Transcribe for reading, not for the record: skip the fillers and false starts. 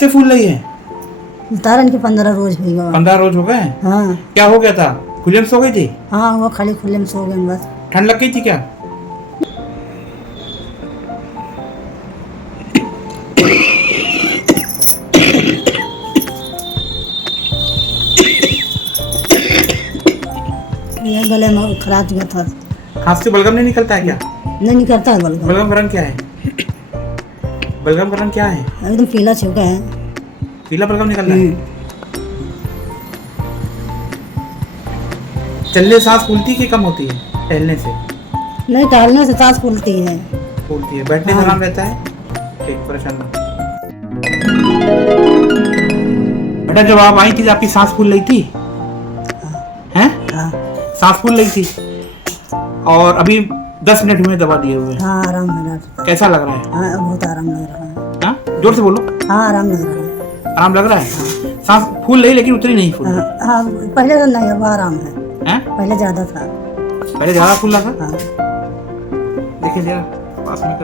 से फूल रही है? उतारन के 15 रोज हो गए। 15 रोज हो गए? हाँ क्या हो गया था? खुले में सो गई थी? हाँ, वो खाली खुले में सो गए बस। ठंड लग गई थी क्या? ये गले में खराब गया था। खांसी से बलगम नहीं निकलता है क्या? नहीं निकलता है बलगम। बलगम का रंग क्या है? बलगम का रंग क्या है? एकदम पीला छिपका है। पीला बलगम निकल रहा है। चलने से सांस फूलती कि कम होती है टहलने से? नहीं, टहलने से सांस फूलती है। फूलती है। बैठने से हाँ। आराम रहता है? ठीक, परेशान मत। बेटा जब आप आई थी तो आपकी सांस फूल रही थी? हैं? हाँ सांस फूल रही थी और अभी 10 मिनट हुए दवा दिए हुए। हाँ, आराम है डॉक्टर। कैसा लग रहा है? हाँ, बहुत आराम लग रहा है। हाँ? जोर से बोलो। हाँ, आराम लग रहा है। आराम लग रहा है? सांस फूल रही लेकिन उतनी नहीं फूल रही। हाँ हाँ, पहले तो नहीं, अब आराम है। हैं? पहले ज्यादा था। पहले ज्यादा फूल रहा था? हाँ। देखिए जरा पास में